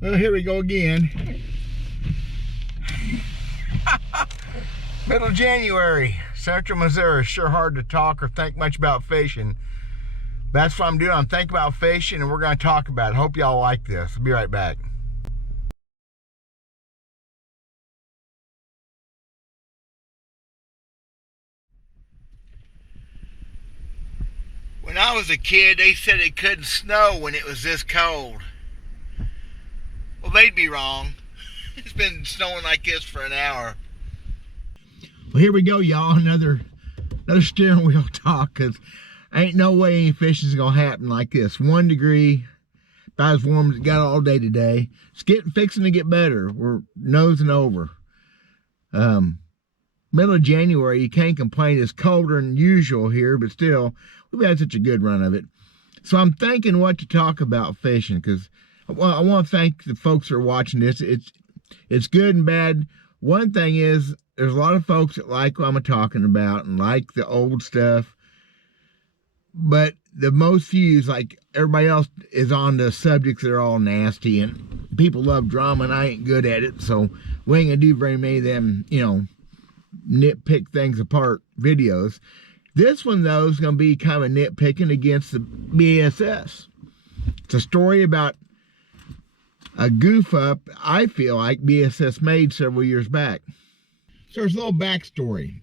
Well, here we go again. Middle of January, Central Missouri. Sure hard to talk or think much about fishing. That's what I'm doing. I'm thinking about fishing, and we're going to talk about it. Hope y'all like this. I'll be right back. When I was a kid, they said it couldn't snow when it was this cold. Well, they'd be wrong. It's been snowing like this for an hour. Well, here we go, y'all. Another steering wheel talk, because ain't no way any fishing is going to happen like this. 1 degree, about as warm as it got all day today. It's fixing to get better. We're nosing over. Middle of January, you can't complain. It's colder than usual here, but still, we've had such a good run of it. So I'm thinking what to talk about fishing, because I want to thank the folks that are watching this. It's good and bad. One thing is, there's a lot of folks that like what I'm talking about and like the old stuff, but the most views, like everybody else, is on the subjects that are all nasty, and people love drama, and I ain't good at it, so we ain't gonna do very many of them, nitpick things apart videos. This one, though, is gonna be kind of nitpicking against the B.A.S.S. It's a story about a goof up, I feel like, B.A.S.S. made several years back. So there's a little backstory.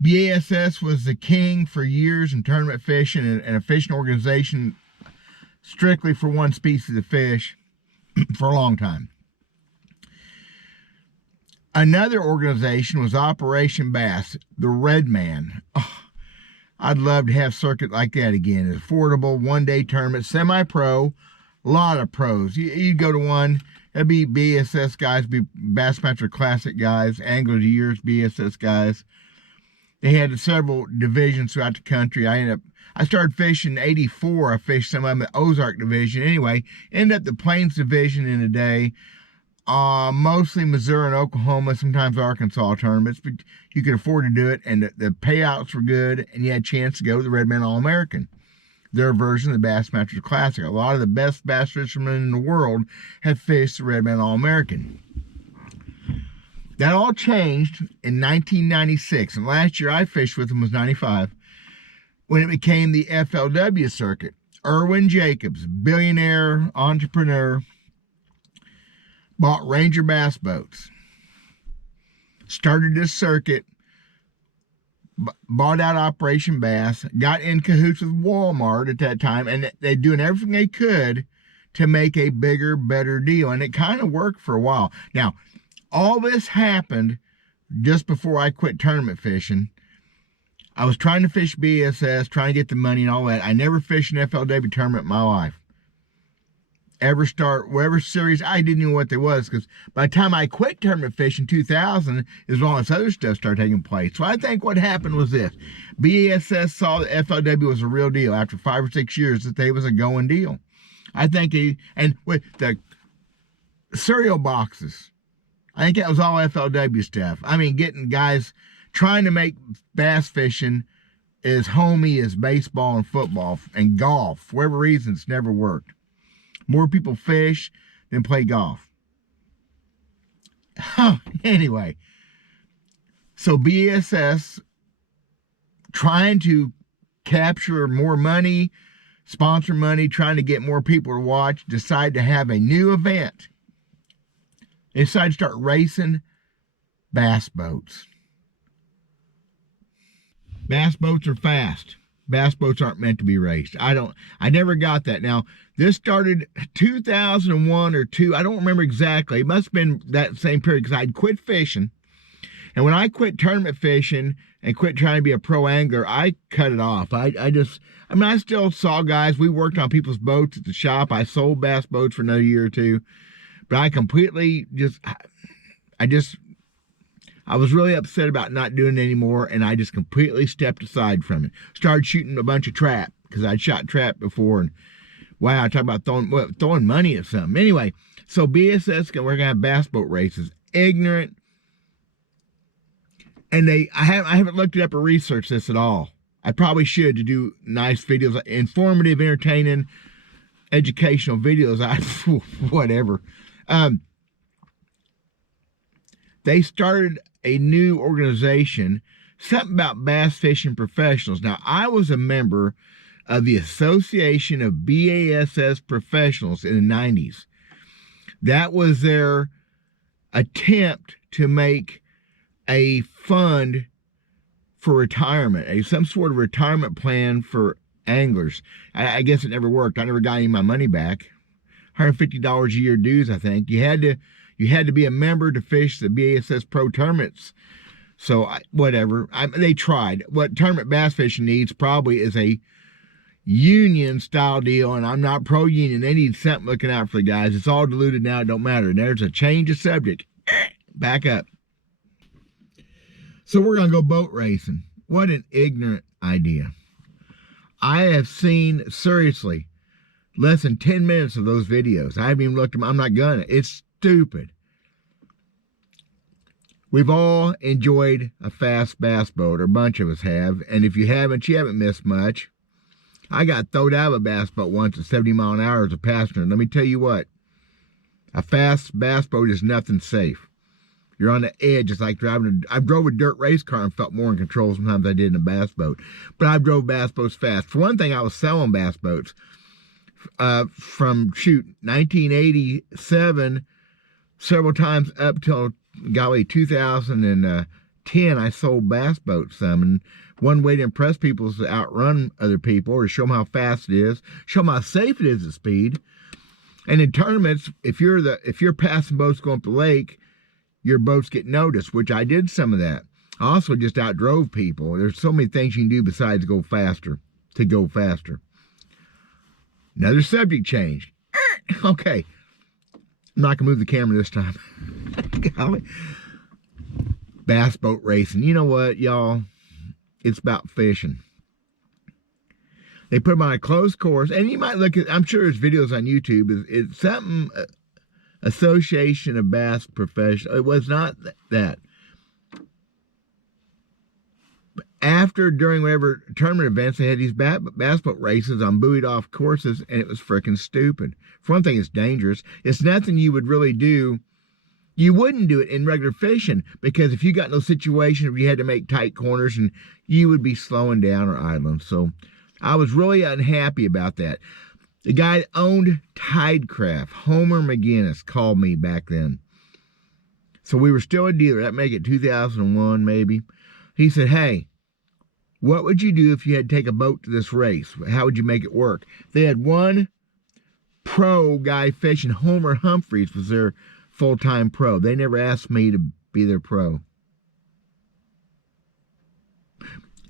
B.A.S.S. was the king for years in tournament fishing and a fishing organization strictly for one species of fish for a long time. Another organization was Operation B.A.S.S, the Red Man. Oh, I'd love to have a circuit like that again. It's affordable, one-day tournament, semi-pro, a lot of pros. You'd go to one, that'd be B.A.S.S guys, be Bassmaster Classic guys, Angler of the Year's B.A.S.S guys. They had several divisions throughout the country. I started fishing in '84. I fished some of them in the Ozark division. Anyway, ended up the Plains division in a day. Mostly Missouri and Oklahoma, sometimes Arkansas tournaments, but you could afford to do it, and the payouts were good, and you had a chance to go to the Redman All-American, their version of the Bassmaster Classic. A lot of the best bass fishermen in the world have fished the Redman All-American. That all changed in 1996, and last year I fished with them was 95, when it became the FLW circuit. Irwin Jacobs, billionaire entrepreneur, bought Ranger bass boats, started this circuit, bought out Operation B.A.S.S, got in cahoots with Walmart at that time, and they're doing everything they could to make a bigger, better deal, and it kind of worked for a while. Now, all this happened just before I quit tournament fishing. I was trying to fish B.A.S.S, trying to get the money and all that. I never fished an FLW tournament in my life. Ever start, whatever series, I didn't know what there was, because by the time I quit tournament fishing in 2000, is all this other stuff started taking place. So I think what happened was this. B.A.S.S saw that FLW was a real deal after 5 or 6 years, that they was a going deal. I think and with the cereal boxes, I think that was all FLW stuff. I mean, getting guys trying to make bass fishing as homey as baseball and football and golf. For whatever reason, it's never worked. More people fish than play golf. Anyway, so B.A.S.S, trying to capture more money, sponsor money, trying to get more people to watch, decided to have a new event. They decided to start racing bass boats. Bass boats are fast. Bass boats aren't meant to be raced. I never got that. Now, this started 2001 or 2. I don't remember exactly. It must have been that same period, because I'd quit fishing. And when I quit tournament fishing and quit trying to be a pro angler, I cut it off. I still saw guys. We worked on people's boats at the shop. I sold bass boats for another year or two. But I completely I was really upset about not doing it anymore, and I just completely stepped aside from it. Started shooting a bunch of trap, because I'd shot trap before, and wow, I talk about throwing money at something. Anyway, so B.A.S.S, we're going to have bass boat races. Ignorant. And I haven't looked it up or researched this at all. I probably should, to do nice videos, informative, entertaining, educational videos. Whatever. They started a new organization, something about bass fishing professionals. Now, I was a member of the Association of B.A.S.S. professionals in the 90s. That was their attempt to make a fund for retirement, some sort of retirement plan for anglers. I guess it never worked. I never got any of my money back. $150 a year dues, I think. You had to be a member to fish the B.A.S.S. pro tournaments. So whatever. They tried. What tournament bass fishing needs probably is a union style deal, and I'm not pro union. They need something looking out for the guys. It's all diluted now. It don't matter. There's a change of subject. Back up. So we're going to go boat racing. What an ignorant idea. I have seen, seriously, less than 10 minutes of those videos. I haven't even looked at them. I'm not gonna. It's stupid. We've all enjoyed a fast bass boat, or a bunch of us have. And if you haven't, you haven't missed much. I got thrown out of a bass boat once at 70 miles an hour as a passenger. And let me tell you what, a fast bass boat is nothing safe. You're on the edge. It's like driving I drove a dirt race car and felt more in control sometimes than I did in a bass boat. But I drove bass boats fast. For one thing, I was selling bass boats. From 1987, several times up till, golly, 2010, I sold bass boats some. And one way to impress people is to outrun other people, or to show them how fast it is, show them how safe it is at speed. And in tournaments, if you're passing boats going up the lake, your boats get noticed, which I did some of that. I also just outdrove people. There's so many things you can do besides go faster, to go faster. Another subject change. Okay. I'm not going to move the camera this time. Bass boat racing. You know what, y'all? It's about fishing. They put them on a closed course, and you might look at, I'm sure there's videos on YouTube. It's something, Association of Bass Professionals. It was not that. During whatever tournament events, they had these bass boat races on buoyed off courses, and it was freaking stupid. For one thing, it's dangerous. It's nothing you would really do. You wouldn't do it in regular fishing, because if you got in those situations where you had to make tight corners, and you would be slowing down or idling. So I was really unhappy about that. The guy that owned Tidecraft, Homer McGinnis, called me back then. So we were still a dealer. That make it 2001 maybe. He said, hey, what would you do if you had to take a boat to this race? How would you make it work? They had one pro guy fishing. Homer Humphreys was their full-time pro. They never asked me to be their pro.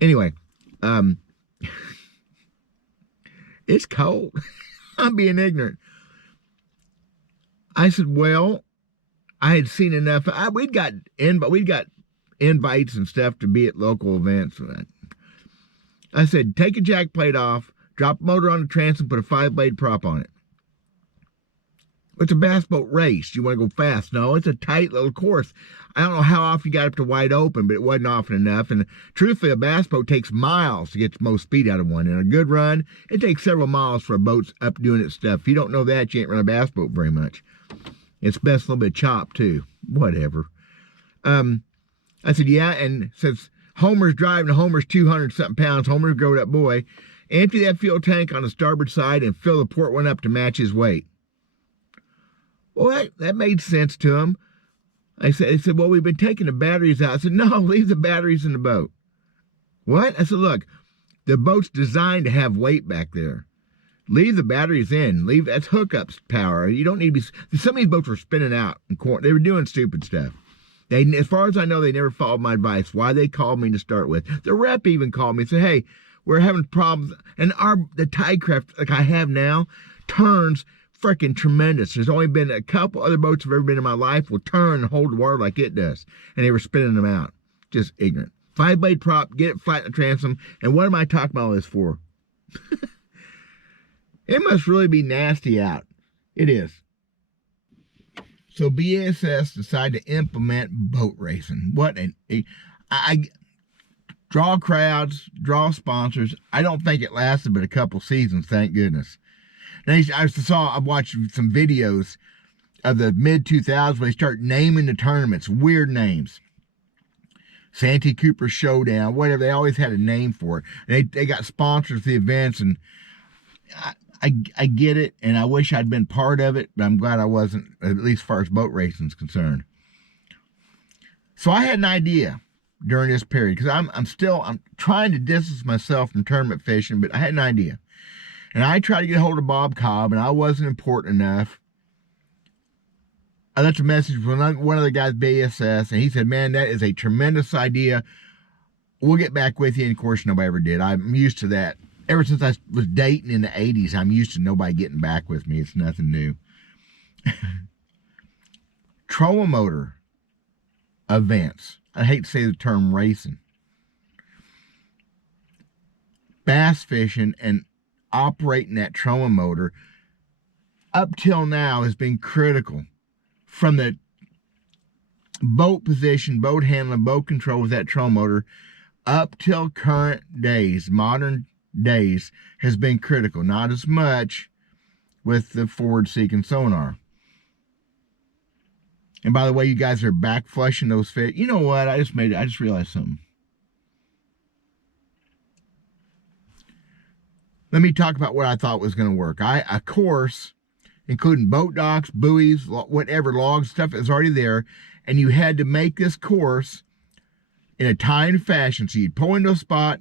Anyway, it's cold. I'm being ignorant. I said, well, I had seen enough. We'd got invites and stuff to be at local events. I said, take a jack plate off, drop a motor on the transom, put a 5-blade prop on it. It's a bass boat race. You want to go fast? No, it's a tight little course. I don't know how often you got up to wide open, but it wasn't often enough. And truthfully, a bass boat takes miles to get the most speed out of one. In a good run, it takes several miles for a boat's up doing its stuff. If you don't know that, you ain't run a bass boat very much. It's best a little bit chopped, too. Whatever. I said, yeah, and since Homer's driving, Homer's 200-something pounds, Homer's a grown-up boy, empty that fuel tank on the starboard side and fill the port one up to match his weight. Well, that made sense to him. He said, well, we've been taking the batteries out. I said, no, leave the batteries in the boat. What? I said, look, the boat's designed to have weight back there. Leave the batteries in. That's hookups power. You don't need to be. Some of these boats were spinning out. They were doing stupid stuff. As far as I know, they never followed my advice. Why they called me to start with. The rep even called me and said, hey, we're having problems. And the Tidecraft, like I have now, turns freaking tremendous. There's only been a couple other boats I've ever been in my life will turn and hold the water like it does. And they were spinning them out. Just ignorant. 5-blade prop, get it flat in the transom. And what am I talking about all this for? It must really be nasty out. It is. So B.A.S.S. decided to implement boat racing. I draw crowds, draw sponsors. I don't think it lasted but a couple seasons, thank goodness. And I watched some videos of the mid-2000s where they start naming the tournaments, weird names. Santee Cooper Showdown, whatever. They always had a name for it. They got sponsors for the events, and I get it, and I wish I'd been part of it, but I'm glad I wasn't, at least as far as boat racing is concerned. So I had an idea during this period, because I'm trying to distance myself from tournament fishing, but I had an idea. And I tried to get a hold of Bob Cobb, and I wasn't important enough. I left a message with one of the guys, B.A.S.S, and he said, man, that is a tremendous idea. We'll get back with you. And of course, nobody ever did. I'm used to that. Ever since I was dating in the 80s, I'm used to nobody getting back with me. It's nothing new. Trolling motor events. I hate to say the term racing. Bass fishing and operating that trolling motor up till now has been critical. From the boat position, boat handling, boat control with that trolling motor up till current days, modern days, has been critical. Not as much with the forward-seeking sonar. And by the way, you guys are back flushing those fish. You know what? I just realized something. Let me talk about what I thought was going to work. A course, including boat docks, buoys, whatever, logs, stuff is already there. And you had to make this course in a timed fashion. So you'd pull into a spot.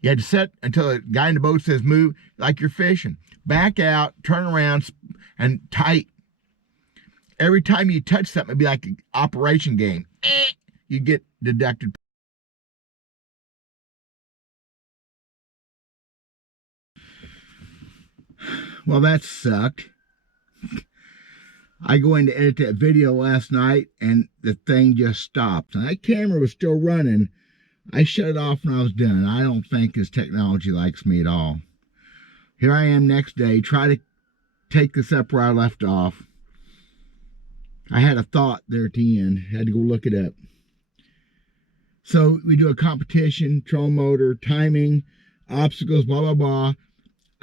You had to set until the guy in the boat says move, like you're fishing. Back out, turn around, and tight. Every time you touch something, it'd be like an operation game. You get deducted. Well, that sucked. I go in to edit that video last night, and the thing just stopped. And that camera was still running. I shut it off when I was done. I don't think this technology likes me at all. Here I am next day, try to take this up where I left off. I had a thought there at the end. Had to go look it up. So we do a competition, trolling motor, timing, obstacles, blah, blah, blah.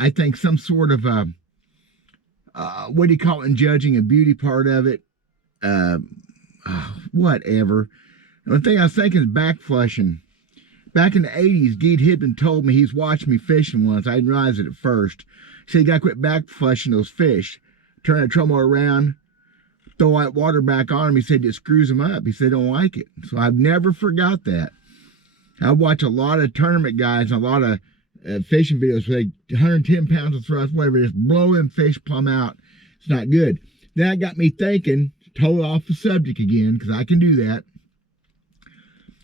I think some sort of what do you call it in judging, a beauty part of it. Whatever. And the thing I was thinking is back flushing. Back in the 80s, Geet Hibben told me he's watched me fishing once. I didn't realize it at first. He said you got to quit back flushing those fish. Turn that troll motor around, throw that water back on him. He said it screws them up. He said don't like it. So I've never forgot that. I watch a lot of tournament guys and a lot of fishing videos where they 110 pounds of thrust, whatever, just blowing fish plumb out. It's not good. That got me thinking, totally off the subject again, because I can do that.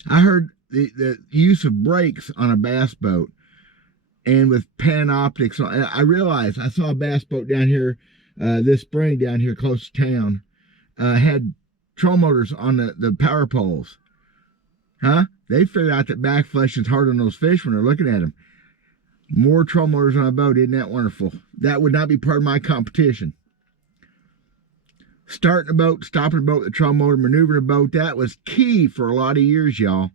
I heard the use of brakes on a bass boat and with Panoptics. I realized I saw a bass boat down here this spring down here close to town. Had troll motors on the power poles. They figured out that back flush is hard on those fish when they're looking at them. More troll motors on a boat, isn't that wonderful? That would not be part of my competition. Starting a boat, stopping a boat with a troll motor, maneuvering a boat, that was key for a lot of years, y'all.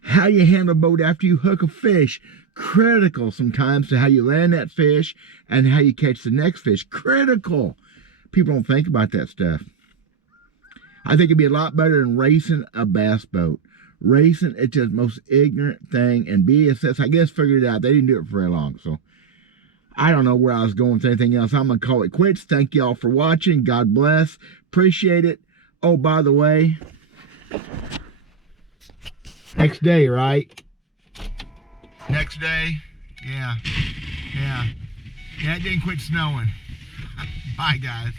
How you handle a boat after you hook a fish, critical sometimes to how you land that fish and how you catch the next fish. Critical. People don't think about that stuff. I think it'd be a lot better than racing a bass boat. Racing, it's just the most ignorant thing. And B.A.S.S, I guess, figured it out. They didn't do it for very long. So I don't know where I was going with anything else. I'm going to call it quits. Thank y'all for watching. God bless. Appreciate it. Oh, by the way, next day, right? Next day? Yeah. It didn't quit snowing. Bye, guys.